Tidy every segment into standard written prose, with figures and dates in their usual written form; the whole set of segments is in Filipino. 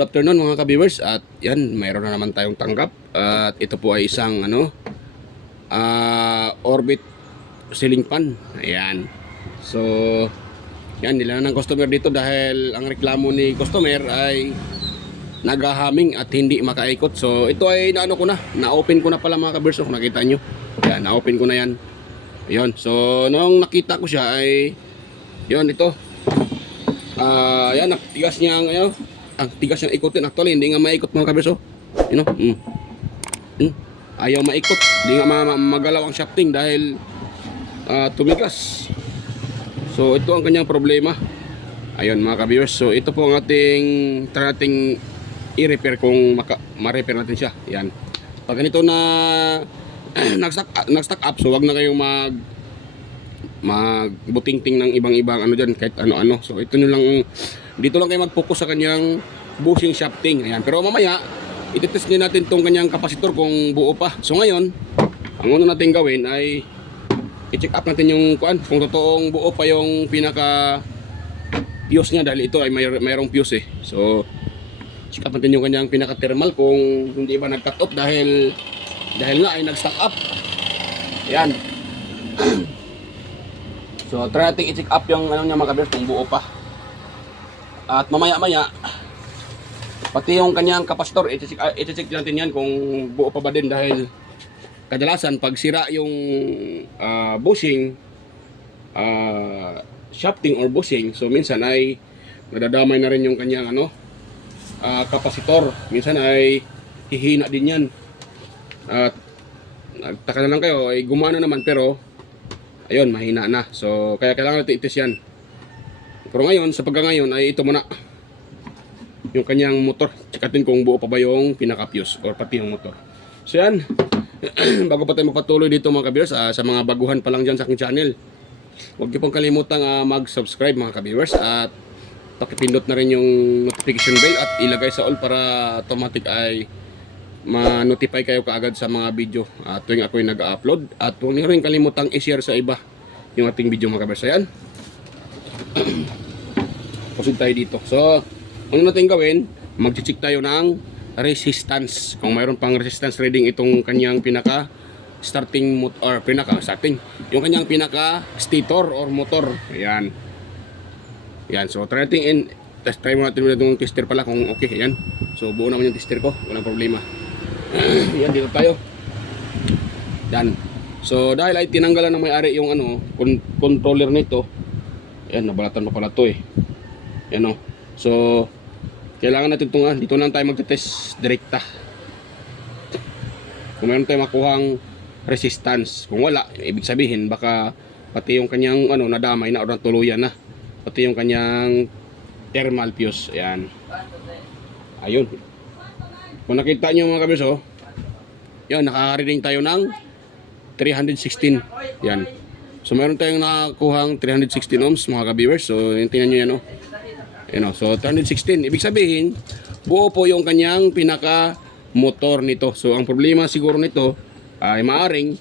good afternoon mga ka-viewers. At yan, mayroon na naman tayong tanggap. At ito po ay isang orbit ceiling fan. Ayan. So, yan, nila ng customer dito dahil ang reklamo ni customer ay naghahaming at hindi makaikot. So, ito ay na-open ko na pala mga ka-viewers. Kung nakita nyo. Yan, na-open ko na yan. Ayun. So, nung nakita ko siya ay, yun, ito. Yan, tigas niya ang tigas niyang ikutin. Actually, hindi nga maikot mga kaberso. You know? Ayaw maikot. Hindi nga magalaw ang shafting dahil tumigas. So, ito ang kanyang problema. Ayun mga ka-viewers. So, ito po ang ating i-repair kung ma-repair natin siya. Yan. Pag ganito na nag-stack up, so wag na kayong magbutingting ng ibang-ibang dyan, kahit ano-ano. So ito nyo lang, dito lang kayo mag-focus sa kanyang bushing shafting. Ayan. Pero mamaya ititest din natin tong kanyang kapasitor kung buo pa. So ngayon, ang una natin gawin ay i-check up natin yung kung totoong buo pa yung pinaka fuse niya, dahil ito ay mayroong fuse eh. So check up natin yung kanyang pinaka thermal kung hindi ba nag-cut off dahil nga ay nag-stack up. Ayan. So try natin i-check up yung niya mga kabers kung buo pa. At mamaya-maya pati yung kanyang kapasitor i-check natin yan kung buo pa ba din, dahil kadalasan pag sira yung bushing, shafting or bushing, so minsan ay nadadamay na rin yung kanyang kapasitor. Minsan ay hihina din yan. At nagtaka na lang kayo ay gumana naman pero ayun, mahina na. So, kaya kailangan natin itis yan. Pero ngayon, sa pagkangayon ay ito muna. Yung kanyang motor. Checkatin kung buo pa ba yung pinaka-fuse or pati yung motor. So, yan. Bago pa tayo magpatuloy dito mga ka-viewers, sa mga baguhan pa lang dyan sa aking channel, huwag niyo pong kalimutang mag-subscribe mga ka-viewers. At pakipindot na rin yung notification bell at ilagay sa all para automatic ay ma-notify kayo kaagad sa mga video tuwing ako'y nag-upload. At huwag niyo rin kalimutang i-share sa iba yung ating video mga kabers. Ayan. Proceed tayo dito. So, ano natin gawin? Mag-check tayo ng resistance. Kung mayroon pang resistance reading itong kanyang pinaka starting motor, yung kanyang pinaka stator or motor. Ayan. Ayan. So, try natin try mo natin itong tester pala kung okay. Ayan. So, buo naman yung tester ko. Walang problema. Yan, dito tayo. Yan. So dahil ay tinanggalan ng may-ari yung controller nito. Ayan, nabalatan pa pala to eh. Yan o. So kailangan natin itong dito lang tayo magte-test direkta. Kung meron tayo makuhang resistance. Kung wala, ibig sabihin baka pati yung kanyang nadamay na o natuluyan na. Pati yung kanyang thermal fuse. Ayan. Ayun. Kung nakita nyo mga kabers, yan, nakaka-reading tayo ng 316. Yan. So, meron tayong nakakuhang 316 ohms mga ka-viewers. So, tingnan nyo yan, So, 316. Ibig sabihin, buo po yung kanyang pinaka-motor nito. So, ang problema siguro nito ay maaring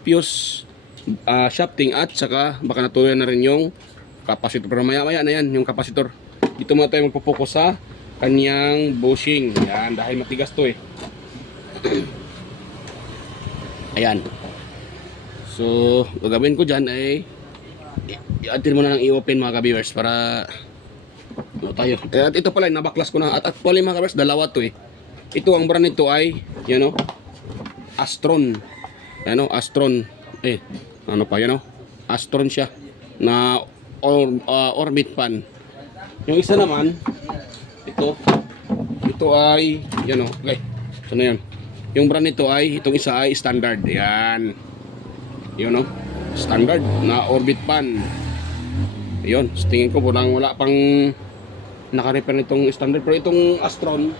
fuse, shafting at saka baka natuloy na rin yung kapasitor. Pero maya-maya na yan, yung kapasitor. Dito muna tayo magpupokus sa kanyang bushing. Yan, dahil matigas to eh. Ayan. So, gagawin ko dyan ay i-atin muna ng i-open mga ka-viewers para tayo. At ito pala, nabaklas ko na. At actually mga ka-viewers, dalawa to eh. Ito, ang brand nito ay Astron. Astron. Astron siya na orbit fan. Yung isa naman ito ay okay. So na yun. Yung brand nito ay itong isa ay standard. Ayan. Standard na orbit fan. Ayun. So, tingin ko wala pang naka-repair nitong standard. Pero itong Astron,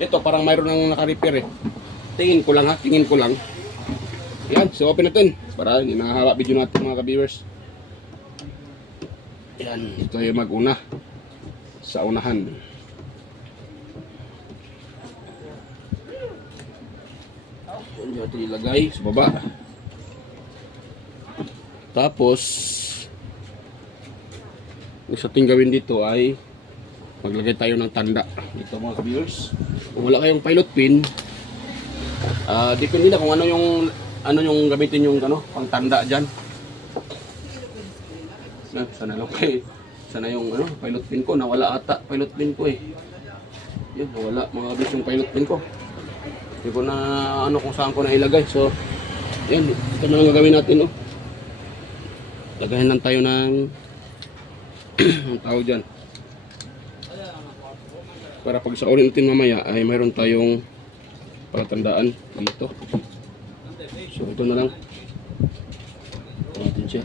ito parang mayroon nang naka-repair eh. Tingin ko lang. Ayan. So open natin para hindi nakahaba video natin mga ka-viewers. Ayan. Ito yung mag-una sa unahan. Yan natin ilagay sa baba. Tapos, ang isa ting gawin dito ay maglagay tayo ng tanda dito mga ka-viewers. Kung wala kayong pilot pin, depende na kung ano yung gamitin yung pang tanda diyan. Sana yung pilot pin ko nawala ata, pilot pin ko eh. Yun, nawala mga kabiyos yung pilot pin ko. Hindi ko na kung saan ko na ilagay. So, yan, ito na lang gagawin natin, oh. Lagayan lang tayo ng ang tawag dyan. Para pag sa ulit natin mamaya ay mayroon tayong palatandaan dito. So, ito na lang. Ito natin siya.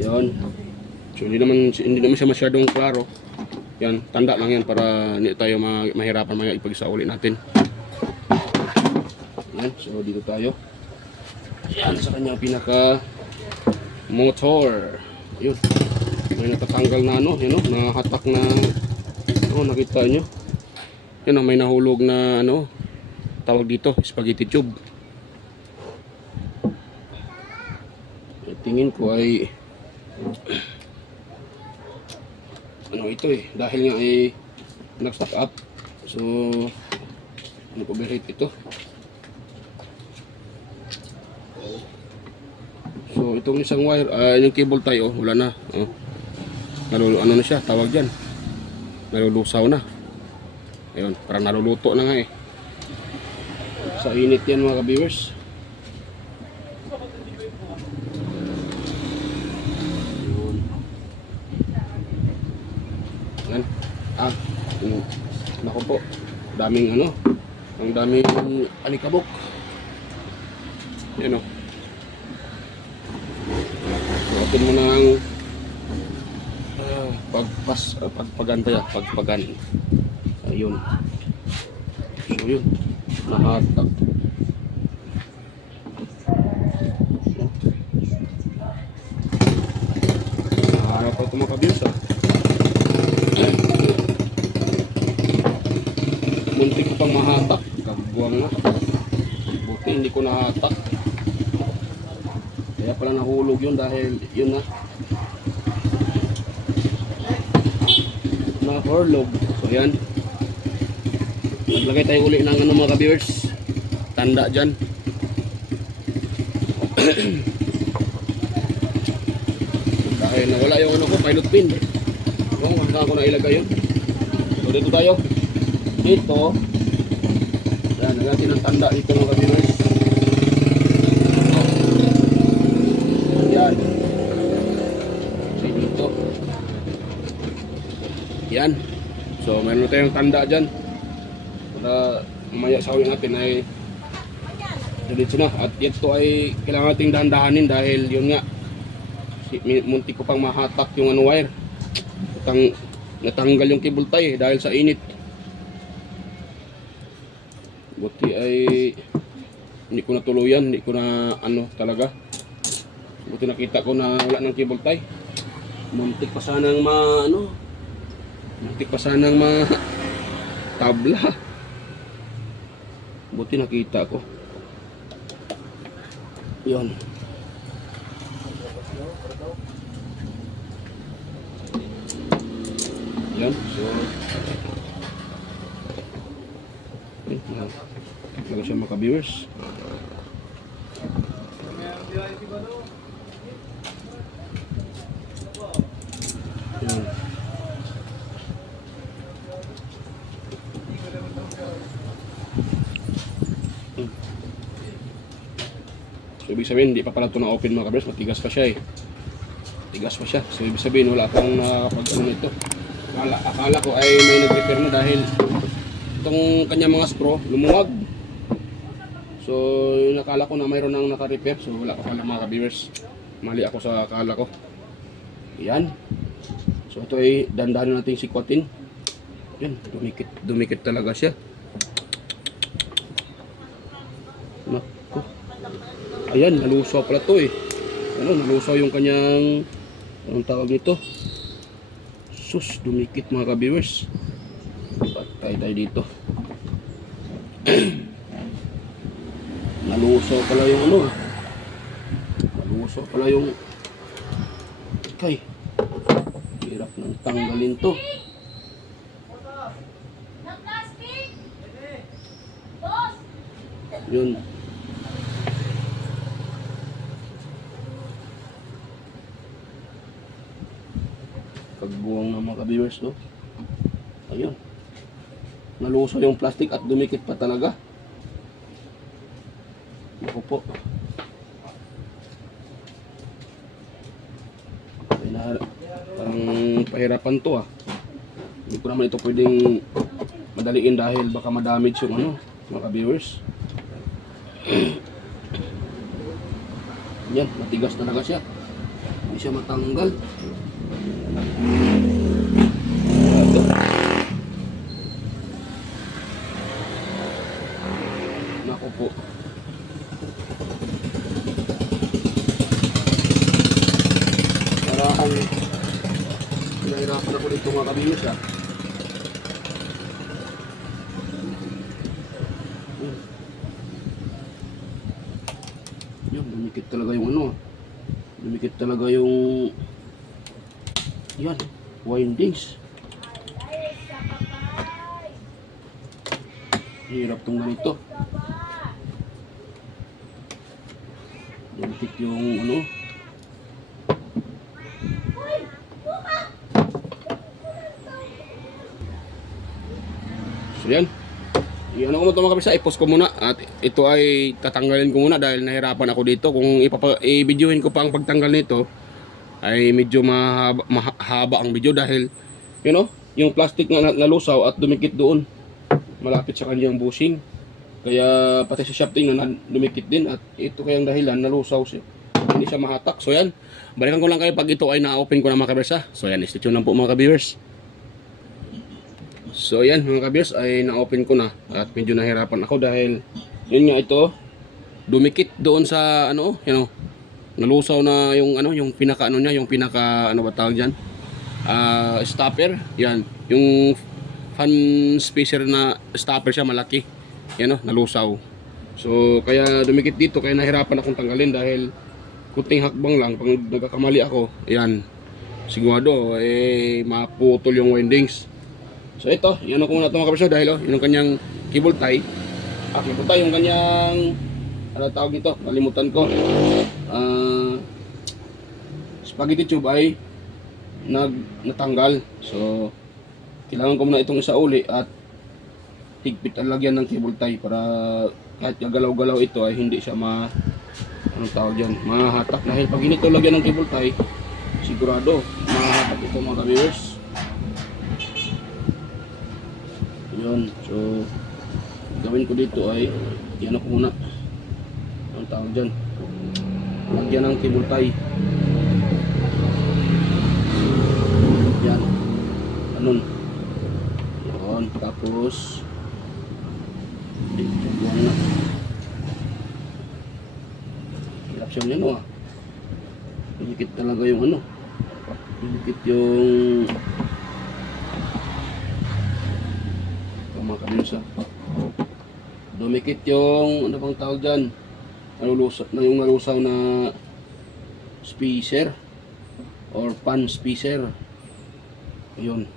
Yan. So, hindi naman siya masyadong klaro. Yan, tanda lang yan para hindi tayo mahirapan maya ipagsauli natin. Yan, so dito tayo. Yan, sa kanyang pinaka motor. Yun. May natatanggal na nahatak na nakita nyo. Yan, may nahulog na tawag dito, spaghetti tube. Tingin ko ay ito dahil nga ay nag-stock up, so overheat ito. So itong isang wire, yung cable tie wala na, na siya, tawag dyan, nalulusaw na. Ayun, parang naluluto na nga sa init yan mga ka-viewers. Yan. Nako po, daming ang daming alikabok. Yan open mo ng pagpagan. Ayun. So yun, nahatak. Naharap pa ito mga kabiyos muntik ko pang mahatak, kabuang na. Buti hindi ko nahatak. Kaya pala nahulog yun dahil yun na-horlog. So yan, naglagay tayo uli ng mga ka-viewers, tanda dyan. Dahil nawala yung pilot pin. Saan ko na ilagay yun. So dito tayo. Dito, yan, nagati ng tanda dito mga ka-viewers. Yan. Dito. Yan. So, meron tayong tanda dyan. Para mamaya sa uwi natin ay dito na. At ito ay kailangan nating dahan-dahanin dahil yun nga, muntik ko pang mahatak yung wire. Natanggal yung cable tie dahil sa init. Buti ay hindi ko na tuluyan, hindi ko na talaga. Buti nakita ko na wala ng cable tie. Muntik pa sanang tabla. Buti nakita ko. Yun. Yan, so talaga siya mga ka-viewers. Yan. So ibig sabihin hindi pa pala ito na-open mga ka-viewers, matigas pa siya Tigas pa siya. So ibig sabihin wala akong nakakapag ito. Akala ko ay may nag-repair na dahil itong kanya mga screw lumuwag. So yung akala ko na mayroon nang naka-repair. So wala pa pala mga ka-viewers. Mali ako sa akala ko. Yan. So ito ay dandahan natin sikwatin. Yan, dumikit talaga siya. Naku. Ayan, nalusaw pala to nalusaw yung kanyang anong tawag nito? Sus, dumikit mga ka-viewers. Patay tayo dito. Nalusaw pala yung nalusaw pala yung Kay, hirap nang tanggalin to. Yun. Kagbuwang ng mga ka-viewers to. Ayun. Naluso yung plastic at dumikit pa talaga. Ako po. Parang pahirapan to ah. Hindi ko naman ito pwedeng madaliin dahil baka madamage yung ano, mga viewers. Yan, matigas talaga siya. Hindi siya matanggal. Ito. Naku po. Parang pinahirapan ako dito mga kabiyos ah. Yun, dumikit talaga yung ano. Dumikit talaga yung yan, windings. Hirap tong ganito. Dumikit yung ano. So yan. Ano ko mo ito mga kabisa, i-post ko muna at ito ay tatanggalin ko muna dahil nahirapan ako dito. Kung i-videoin ko pa ang pagtanggal nito ay medyo mahaba ang video dahil you know, yung plastic na nalusaw at dumikit doon malapit sa kanyang bushing. Kaya pati sa shafting na dumikit din at ito kayang dahilan nalusaw siya. Hindi siya mahatak. So yan, balikan ko lang kayo pag ito ay na-open ko na mga kabisa. So yan, stay tuned lang po mga ka-viewers. So yan mga ka-viewers ay na-open ko na at medyo nahirapan ako dahil yun nga ito dumikit doon sa ano, you know, nalusaw na yung ano, yung pinaka ano niya, yung pinaka ano ba tawag diyan? Stopper. Yan, yung fan spacer na stopper siya malaki. Yan oh, nalusaw. So kaya dumikit dito kaya nahirapan akong tanggalin dahil kunting hakbang lang pag nagkakamali ako, yan. Sigurado eh maputol yung windings. So ito, yan ko muna ito mga kabisyo dahil oh, yun ang kanyang cable tie. Cable tie, yung kanyang ano tawag dito, nalimutan ko. Spaghetti tube ay natanggal. So kailangan ko muna itong isauli at higpit ang lagyan ng cable tie para kahit gagalaw-galaw ito ay hindi siya anong tawag yan, mahatak. Dahil pag hinito lagyan ng cable tie, sigurado mahatak ito mga ka-viewers. Yun, so gawin ko dito ay yan ako muna ang tawag dyan, lagyan ng cable tie. Yan, ganun. Yun, tapos buwan na. Hirap siya yan ah. Dumikit talaga yung ano, dumikit yung mga kabinsa. Dumikit yung ano bang tawag dyan, yung nalusaw na spacer or pan spacer. Ayun.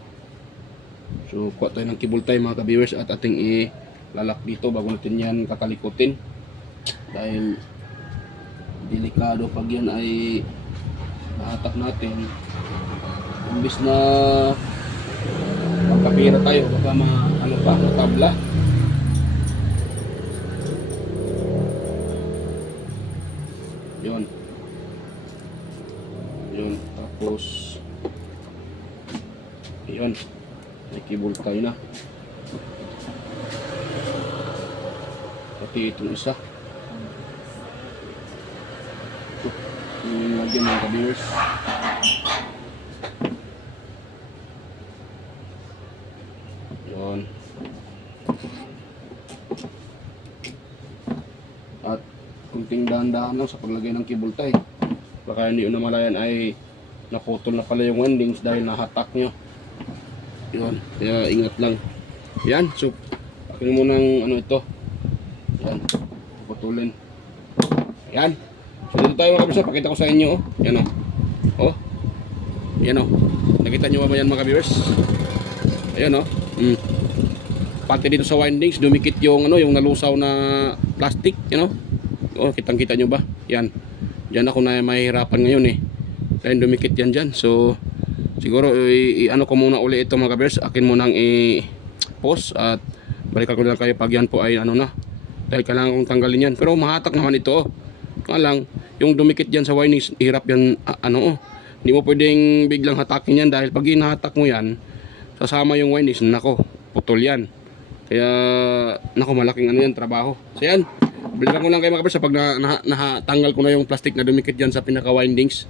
So kuha tayo ng cable tie mga ka-viewers at ating ilalak dito bago natin yan kakalikutin dahil delikado pag yan ay nahatak natin. Imbis na magkapira tayo baka ano pa, matabla. Yun. Yun, tapos yun, may cable tayo na. Pati itong isa. Ito, yung lagyan ng ka-viewers. Yun. At kunting dahan-dahan lang sa paglagay ng cable tie. Baka hindi yun namalayan ay naputol na pala yung windings dahil nahatak nyo. Yun, kaya ingat lang. Yan, so akin mo ng ano ito. Yan, putulin. Yan. So dito tayo mga kabisa, pakita ko sa inyo. Oh. Yan oh. Oh. Yan o. Nakita nyo ba yan mga viewers? Ayan o. Pati dito sa windings, dumikit yung ano, yung nalusaw na plastic, you know? Oh, kitang-kita nyo ba? Yan. Diyan ako na mahihirapan ngayon eh. Dahil dumikit yan dyan. So, siguro ano ko muna uli ito mga viewers. Akin mo nang i-pause at balikan ko na kayo pag yan po ay ano na. Dahil kailangan kong tanggalin yan. Pero mahatak naman ito. Nga lang, yung dumikit dyan sa windings, hirap yan, hindi mo pwedeng biglang hatakin yan dahil pag hinahatak mo yan, sasama yung windings, nako, putol yan. Kaya, nako, malaking ano yan, trabaho. So yan, balikan ko lang kayo mga kabers pag natanggal ko na yung plastic na dumikit dyan sa pinaka windings.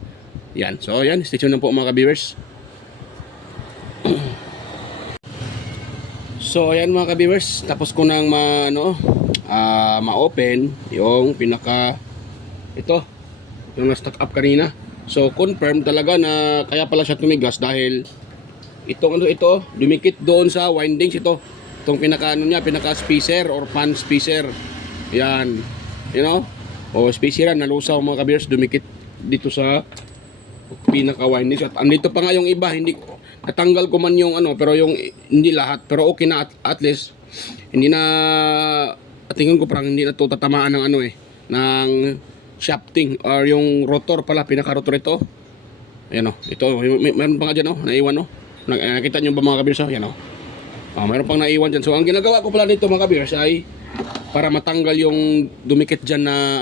Yan, so yan, stay tuned na po mga kabers. So ayan mga ka-viewers, tapos ko nang ma-open yung pinaka ito, yung na-stock up kanina. So confirm talaga na kaya pala siya tumigas dahil itong ito dumikit doon sa windings ito. Itong pinaka pinaka spacer or fan spacer. Yan. You know? O spacer nalusaw mga ka-viewers, dumikit dito sa pinaka windings. At andito pa nga yung iba, hindi natanggal ko man yung pero yung hindi lahat, pero okay na at least hindi na tingin ko parang hindi na to tatamaan ng ng shafting or yung rotor pala, pinaka rotor ito. Ayan ito meron pa nga dyan naiwan nakita nyo ba mga kabiyers ayan meron pang naiwan dyan. So ang ginagawa ko pala nito mga kabiyers ay para matanggal yung dumikit dyan na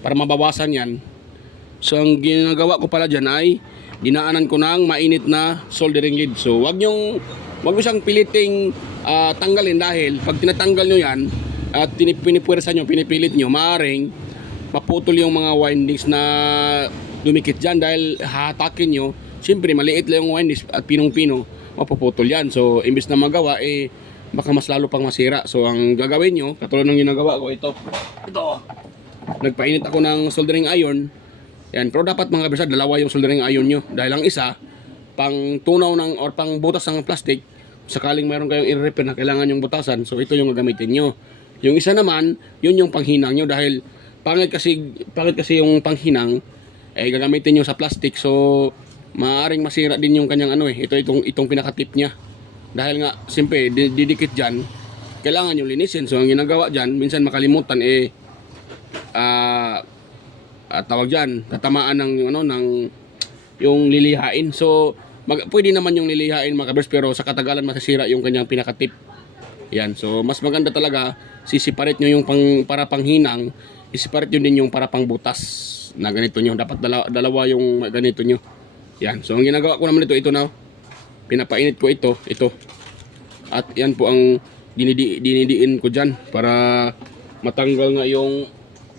para mabawasan yan. So ang ginagawa ko pala dyan ay dinaanan ko ng mainit na soldering lead. So wag nyo siyang piliting tanggalin dahil pag tinatanggal nyo yan at pinipuwersa nyo, pinipilit nyo, maaaring maputol yung mga windings na dumikit dyan dahil hatakin nyo. Siyempre maliit lang yung windings at pinong-pino, mapuputol yan. So imbis na magawa baka mas lalo pang masira. So ang gagawin nyo, katulad ng ginagawa ko ito nagpainit ako ng soldering iron. Yan, pero dapat mga kabisad, dalawa yung soldering iron nyo. Dahil ang isa, pang tunaw or pang butas ng plastic, sakaling mayroon kayong i-repair na kailangan yung butasan, so ito yung gagamitin nyo. Yung isa naman, yun yung panghinang nyo dahil pangit kasi yung panghinang, gagamitin nyo sa plastic, so maaaring masira din yung kanyang itong pinaka-tip nya. Dahil nga, simple, didikit dyan, kailangan nyo linisin. So ang ginagawa dyan, minsan makalimutan, tawag dyan, tatamaan ng yung lilihain. So pwede naman yung lilihain mga kabers, pero sa katagalan masasira yung kanyang pinaka-tip. Yan, so mas maganda talaga sisiparate nyo yung para panghinang, isiparate nyo din yung para pang butas na ganito nyo. Dapat dalawa yung ganito nyo. Yan, so ang ginagawa ko naman ito na pinapainit ko ito at yan po ang dinidiin ko dyan para matanggal nga yung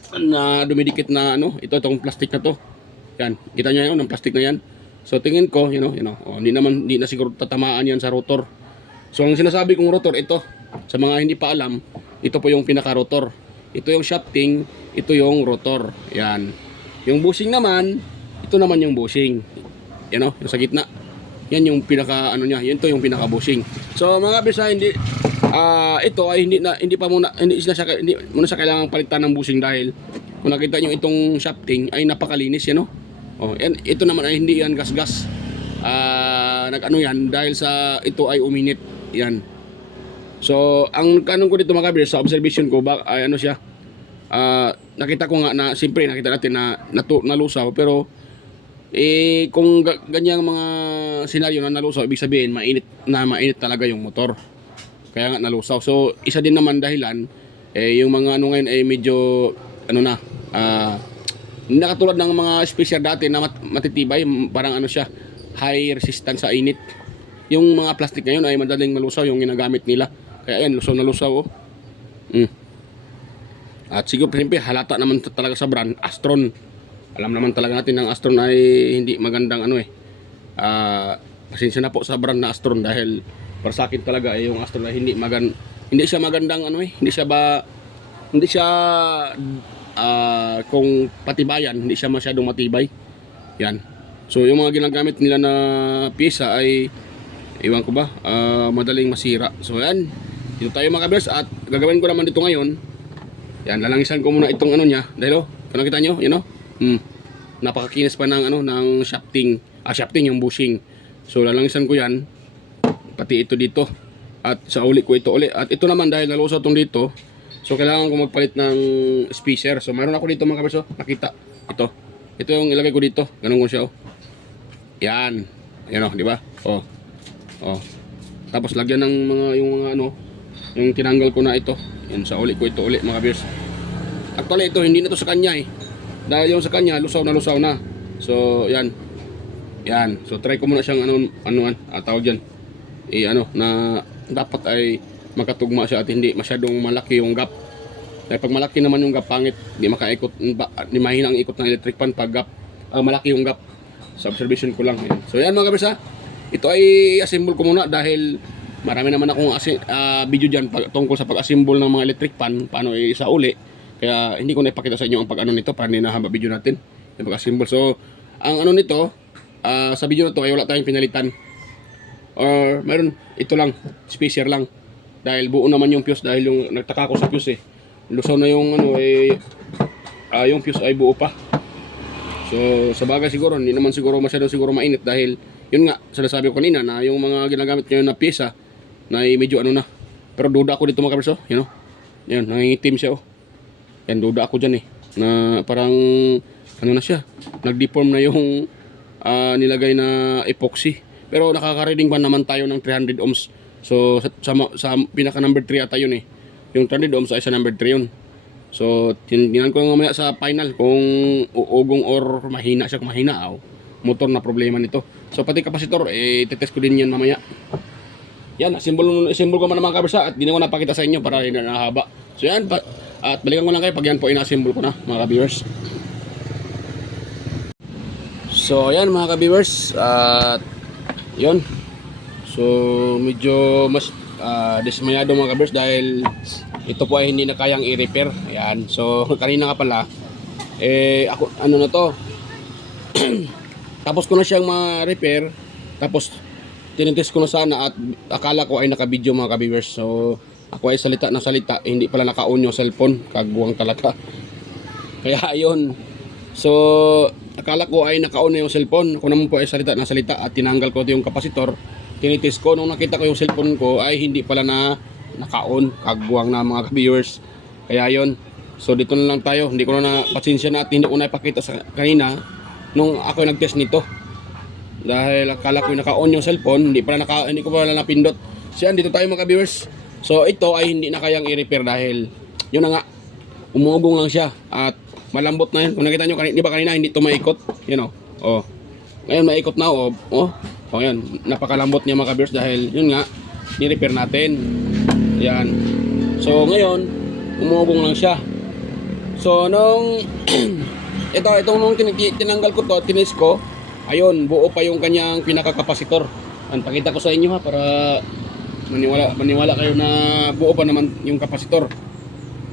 na dumidikit na itong plastic na to. Yan, kita nyo ng plastic na yan. So tingin ko, hindi na siguro tatamaan yan sa rotor. So ang sinasabi kong rotor ito, sa mga hindi pa alam, ito po yung pinaka rotor. Ito yung shafting, ito yung rotor. Yan. Yung bushing naman, ito naman yung bushing. Yung sa gitna. Yan yung pinaka yan to yung pinaka bushing. So mga bisa, ito ay hindi muna siya kailangang palitan ng bushing dahil kung nakita nyo itong shafting ay napakalinis yan ito naman ay hindi yan gas-gas yan dahil sa ito ay uminit yan. So ang kanong ko dito mga kabir sa observation ko ay siya nakita ko nga na siyempre nakita natin na nalusaw, pero kung ganyang mga senaryo na nalusaw, ibig sabihin mainit talaga yung motor. Kaya nga nalusaw. So isa din naman dahilan yung mga ngayon ay medyo hindi na katulad ng mga special dati na matitibay, parang siya high resistance sa init. Yung mga plastic ngayon ay madaling malusaw yung ginagamit nila. Kaya yan, lusaw na lusaw At siguro siyempre halata naman talaga sa brand Astron. Alam naman talaga natin ng Astron ay hindi magandang pasensya na po sa brand na Astron dahil para sa akin talaga yung Astron ay hindi siya magandang hindi siya kung patibayan, hindi siya masyadong matibay. Yan. So yung mga ginagamit nila na pyesa ay iwan ko ba madaling masira. So yan, dito tayo mga kabers at gagawin ko naman dito ngayon. Yan, lalangisan ko muna itong niya dahil kung nakita nyo, napakakinis pa ng ng shafting shafting, yung bushing. So lalangisan ko yan, pati ito dito. At sa uli ko ito uli. At ito naman dahil nalusaw itong dito, so kailangan ko magpalit ng spacer. So mayroon ako dito mga kabers, nakita. Ito yung ilagay ko dito. Ganun ko siya, oh. Yan. Yan, oh, di ba? Oh. Oh. Tapos lagyan ng yung yung tinanggal ko na ito. Yan, sa uli ko ito uli mga kabers. Actually ito hindi na to sa kanya dahil yung sa kanya lusaw na. So yan. Yan. So try ko muna siyang tawag diyan. Na dapat ay makatugma siya at hindi masyadong malaki yung gap. Dahil pag malaki naman yung gap, pangit, di makaikot, di mahina ang ikot ng electric pan pag gap, malaki yung gap. Sa observation ko lang. Yan. So yan mga kabers, ito ay assemble ko muna dahil marami naman akong video dyan tungkol sa pag-assemble ng mga electric pan, paano isa uli. Kaya hindi ko na ipakita sa inyo ang pag-ano nito para hindi nahaba video natin yung pag-assemble. So ang nito, sa video na to ay wala tayong pinalitan. Or mayroon, ito lang, spacer lang. Dahil buo naman yung fuse, dahil yung nagtaka ko sa fuse lusaw na yung yung fuse ay buo pa. So sa bagay siguro, hindi naman siguro masyadong siguro mainit dahil yun nga, sinasabi ko kanina na yung mga ginagamit ngayon na pyesa na medyo na. Pero duda ako dito mga kabers, yan, nangingitim siya, yan, duda ako dyan na parang na siya, nag-deform na yung nilagay na epoxy. Pero nakaka-reading ba naman tayo ng 300 ohms. So sa pinaka number 3 ata yun yung 300 ohms ay sa number 3 yun. So tingnan ko mamaya sa final kung uugong or mahina siya, kung mahina motor na problema nito. So pati kapasitor titest ko din yan mamaya. Yan, symbol ko man naman kabers, at di na ko napakita sa inyo para hindi na nahaba. So yan, at balikan ko lang kayo pag yan po ina-symbol ko na mga ka-viewers. So yan mga ka-viewers, at yun. So medyo mas dismayado mga ka-viewers dahil ito po ay hindi na kayang i-repair. Ayan. So kanina nga pala ako na to tapos ko na siyang ma-repair, tapos tinitest ko na sana at akala ko ay naka-video mga ka-viewers. So ako ay salita na salita, hindi pala naka-on yung cellphone, kagbuwang talaga. Kaya ayun, so akala ko ay naka-on na yung cellphone, ako naman po ay salita na salita at tinanggal ko yung kapasitor. Tinitest ko, nung nakita ko yung cellphone ko ay hindi pala na naka-on, kagbuwang na mga ka-viewers. Kaya ayun, so dito na lang tayo, hindi ko na pasensya na at hindi ko na ipakita sa kanina nung ako nag-test nito. Dahil akala ko naka-on yung cellphone, hindi ko pala napindot. So yan, dito tayo mga ka-viewers. So ito ay hindi na kayang i-repair dahil yun na nga, umuugong lang siya at malambot na yan. Kung nakita nyo, di ba kanina hindi ito maikot? Yan o. Ngayon maikot na yan, napakalambot niya mga ka-viewers dahil yun nga, ni-repair natin. Yan. So ngayon, umuugong lang siya. So nung itong nung tinanggal ko to, tinis ko, ayun, buo pa yung kanyang pinaka-kapasitor. Pakita ko sa inyo para maniwala kayo na buo pa naman yung kapasitor.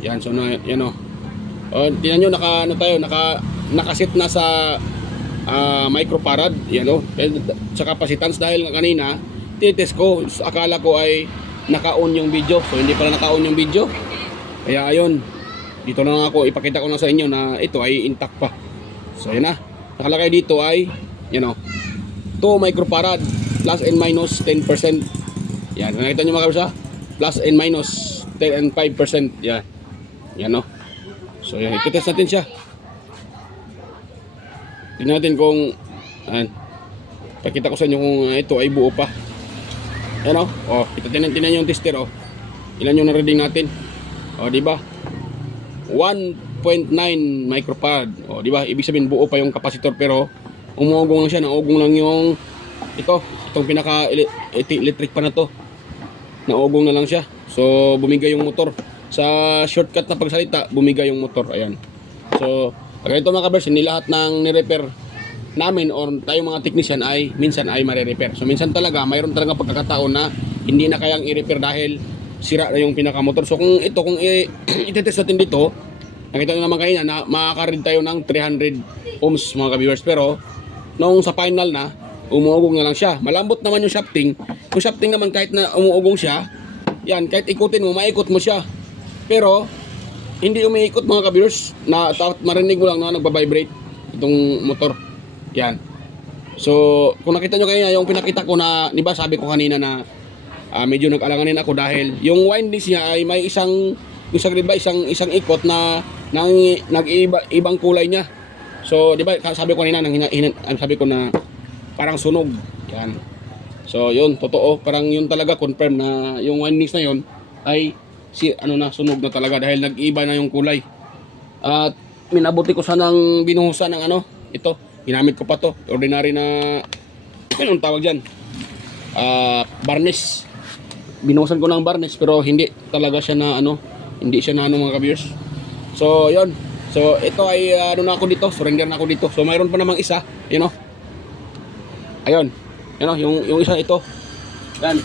Yan, so yan tingnan nyo, nakasit na sa microfarad, yan sa capacitance dahil kanina tinitest ko, akala ko ay naka-on yung video. So hindi pala naka-on yung video. Kaya ayun, dito na ako, ipakita ko na sa inyo na ito ay intact pa. So yan nakalagay dito ay 2 microfarad plus and minus 10%. Yan, nakita nyo mga kabisa, plus and minus 10 and 5%. Yan, so yan, ititest natin siya. Tingnan natin kung pakita ko sa inyo kung ito ay buo pa. Yan tingnan yung tester ilan yung na-reading natin. Di ba? 1.9 microfarad. Di ba? Ibig sabihin buo pa yung kapasitor pero umuugong lang siya, naugong lang yung itong pinaka electric pa na to. Naugong na lang siya. So bumigay yung motor. Sa shortcut na pagsalita, bumigay yung motor. Ayan. So ganito mga kabers, hindi lahat ng ni-repair namin or tayong mga technician ay minsan ay mare-repair. So minsan talaga mayroon talaga pagkakataon na hindi na kayang i-repair dahil sira na yung pinaka-motor. So kung itetest natin dito, nakita nyo naman kanina na makaka-read tayo ng 300 ohms mga ka-viewers. Pero nung sa final na, umuugong na lang siya. Malambot naman yung shafting. Yung shafting naman kahit na umuugong siya, yan, kahit ikutin mo, maikot mo siya. Pero hindi umiikot mga ka-viewers, na marinig mo lang na nagba-vibrate itong motor. Yan. So, kung nakita nyo kanina, yung pinakita ko na, di ba sabi ko kanina na medyo nag-alanganin ako dahil yung windings niya ay may isang, yung sa grid ba, isang ikot na nag-ibang kulay niya. So, di ba, sabi ko kanina, sabi ko na parang sunog. Yan. So, yun, totoo. Parang yun talaga, confirm na yung windings na yun ay sunog na talaga dahil nag-iba na yung kulay. At minabuti ko sanang binuhusan ng ito. Ginamit ko pa to. Ordinary na, anong tawag dyan? Varnish. Binuhusan ko ng varnish pero hindi talaga siya na hindi siya na mga ka-viewers. So, yun. So, ito ay na ako dito. Surrender na ako dito. So, mayroon pa namang isa. Ayun. Yung isa ito. Yan.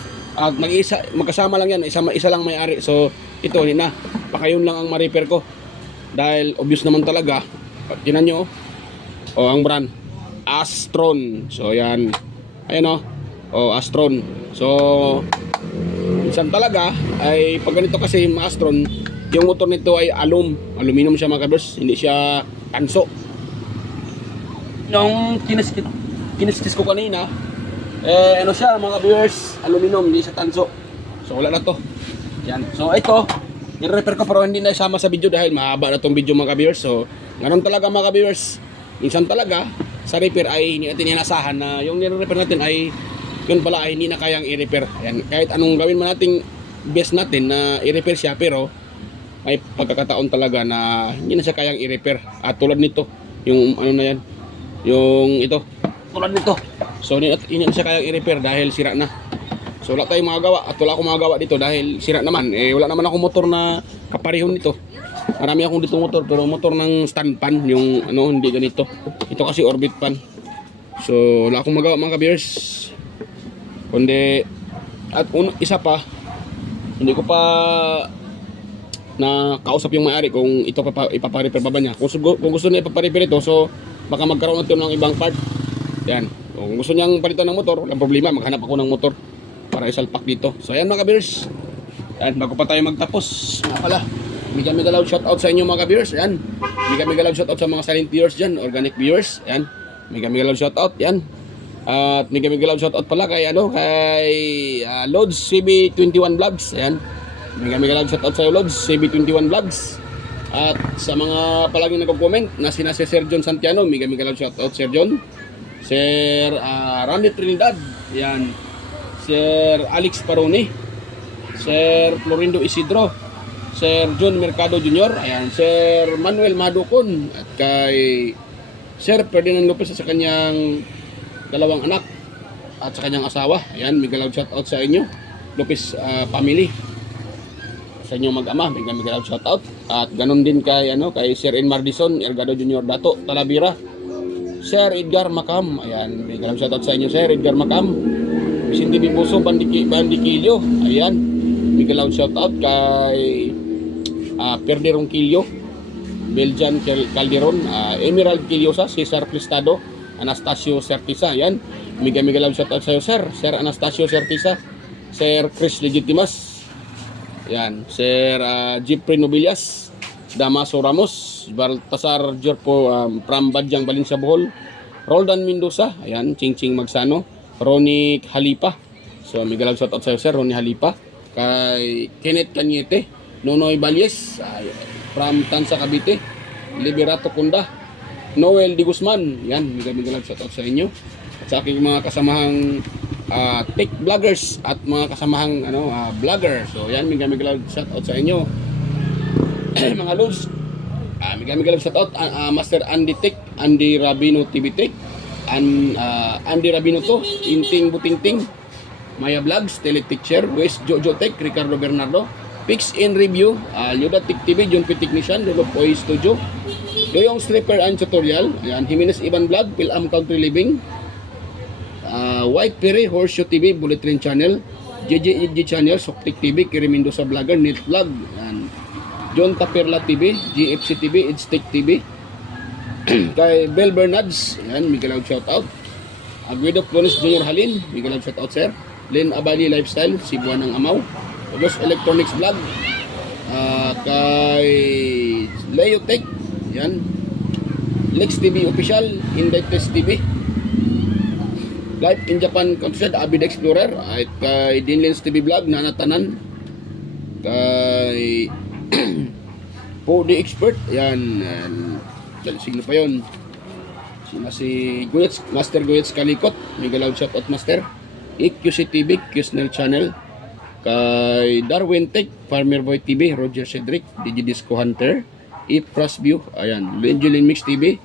Magkasama lang yan. Isa lang may-ari. So, ito, hindi na. Baka yun lang ang ma-repair ko. Dahil, obvious naman talaga. Tinan nyo. Ang brand. Astron. So, yan. Ayun Astron. So, minsan talaga ay pag ganito kasi yung Astron, yung motor nito ay aluminum siya mga ka-viewers, hindi siya tanso. Yung kiniskis ko kanina siya mga ka-viewers, aluminum, hindi siya tanso. So wala na to. Yan. So ito, i-repair ko pero hindi na isama sa video dahil mahaba na tong video mga ka-viewers. So ganun talaga mga ka-viewers. Minsan talaga sa repair ay hindi natin inasahan na yung nire-repair natin ay yun pala ay hindi na kayang i-repair. Ayan, kahit anong gawin man nating best natin na i-repair siya, pero may pagkakataon talaga na hindi na siya kayang i-repair. At tulad nito, yung na yan, yung ito, tulad nito. So hindi na siya kayang i-repair dahil sira na. So wala tayong magagawa at wala akong magagawa dito dahil sira naman. Wala naman akong motor na kaparehon nito. Marami akong dito motor pero motor ng stand pan, yung hindi ganito. Ito kasi orbit pan. So wala akong magawa mga ka-viewers. Kundi at isa pa, hindi ko pa na kausap yung may-ari kung ito ipaparepair pa ba niya. Kung gusto niya ipaparepair ito, so baka magkaroon ito ng ibang part. Yan. Kung gusto niyang palitan ng motor, walang problema, maghanap ako ng motor para isalpak dito. So ayan mga ka-viewers. Yan, bago pa tayo magtapos, pala, mega loud shoutout sa inyo mga ka-viewers. Yan. Mega loud shoutout sa mga silent viewers dyan, organic viewers. Yan. Mega loud shoutout. Yan. At mega loud shoutout pala kay Lods CB21 Vlogs. Ayan. Mega loud shoutout sa Lods CB21 Vlogs. At sa mga palaging nagko-comment na sina Sir John Santiano, mega loud shoutout Sir John. Sir Randy Trinidad. Ayan. Sir Alex Paroni. Sir Florindo Isidro. Sir John Mercado Jr. Ayan. Sir Manuel Madukon. At kay Sir Ferdinand Lopez sa kanyang dalawang anak at sa kanyang asawa. Ayan, mega loud shoutout sa inyo Lopez family, sa inyong mag-ama, mega loud shoutout. At ganun din kay Sir Enmardison Ergado Jr. Dato Talavera, Sir Edgar Macam. Ayan, mega loud shoutout sa inyo Sir Edgar Macam. Vicente Bibuso Bandikilyo. Ayan, mega loud shoutout kay Perdi Ronquillo, Beljan Calderon, Emerald Quillosa, Cesar Cristado, Anastasio Certisa. Yan, mega loud shoutout sa iyo Sir Anastasio Certisa, Sir Chris Legitimas. Yan, Sir Jeffrey Nobilias, Damaso Ramos, Baltasar Jerpo from Badyang Valencia Bohol, Roldan Mendoza. Ayan, Ching Magsano, Ronnie Halipa. So mega loud shoutout sa iyo Sir Ronnie Halipa. Kay Kenneth Cañete, Nonoy Balyes from Tansa Cavite, Liberato Kunda, Noel Di Guzman. Yan, mega loud shoutout sa inyo at sa aking mga kasamahang tech vloggers at mga kasamahang vlogger. So yan, mega loud shoutout sa inyo mga lods. Mega loud shoutout Master Andy Tech, Andy Rabino TV Tech, Andy Rabino to, Inting Butingting, Maya Vlogs, Teletecture, West Jojo Tech, Ricardo Bernardo, Pix in Review, Yoda Tech TV, John P. Technician, Lolo Poy Studio, Doyong Stripper and Tutorial, ayan, Jimenez Iban Vlog, Pilam Country Living, White Perry, Horseshoe TV, Bullet Train Channel, JJEG Channel, Soktik TV, Kiri Mendoza Vlogger, Net Vlog, ayan, John Taperla TV, GFC TV, Edstech TV, kay Bel Bernards, ayan, mega loud shoutout, Guido Clones Junior Halin, mega loud shoutout sir, Len Abali Lifestyle, Cebuan ng Amaw, Los Electronics Vlog, kay Leo Tech, yan, Lex TV Official, Index Test TV, Life in Japan Countryside, Avid Explorer, at kay Dinlens TV Vlog, Nanatanan, kay Po the Expert, yan, sino pa yun? Sina si Goyets, Master Goyets Kalikot, mega loud shoutout Master. EQC TV, Qsnel Channel, kay Darwin Tech, Farmer Boy TV, Roger Cedric, DJ Disco Hunter, Ipras View, ayan, Lenjulin Mix TV,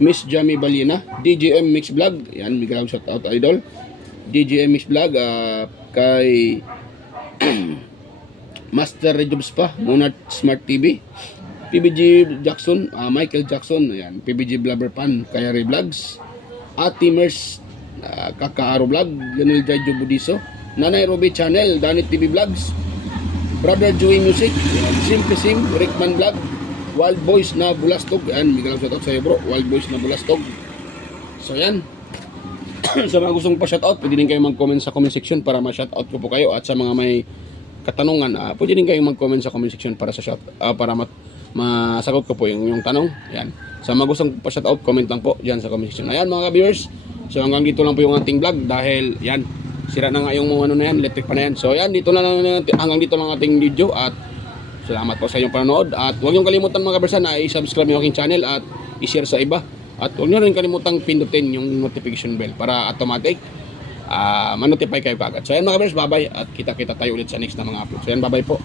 Miss Jamie Balina, DJM Mix Vlog, yan, mega loud shoutout idol. DJM Mix Vlog, kay Master Redobs pa, Monat Smart TV, PBG Jackson, Michael Jackson, ayan, PBG Blabber Pan, Kayari Vlogs, Atimers, Kakaaro Vlog, Ganil Jaijo Budiso, Nanay Roby Channel, Danit TV Vlogs, Brother Joey Music, ayan, Simple Sim, Rickman Vlog, Wild Boys na Bulastog, ayan, mega lang shoutout sa'yo bro, Wild Boys na Bulastog. So ayan, sa mga gustong pa-shoutout, pwede din kayo mag-comment sa comment section para ma-shoutout ko po kayo, at sa mga may katanungan, pwede din kayong mag-comment sa comment section para sa para masagot ko po yung tanong. Yan. Sa mga gustong pa-shoutout, comment lang po diyan sa comment section. Ayan mga ka-viewers. So hanggang dito lang po yung ating vlog dahil yan, sira na nga yung ano na yan, electric pa na yan. So yan, hanggang dito lang ating video at salamat po sa inyong panonood. At huwag niyong kalimutan mga ka-viewers na i-subscribe yung aking channel at i-share sa iba. At huwag niyo rin kalimutang pindutin yung notification bell para automatic ma-notify kayo kagad. So yan mga ka-viewers, bye-bye at kita-kita tayo ulit sa next na mga upload. So yan, bye-bye po.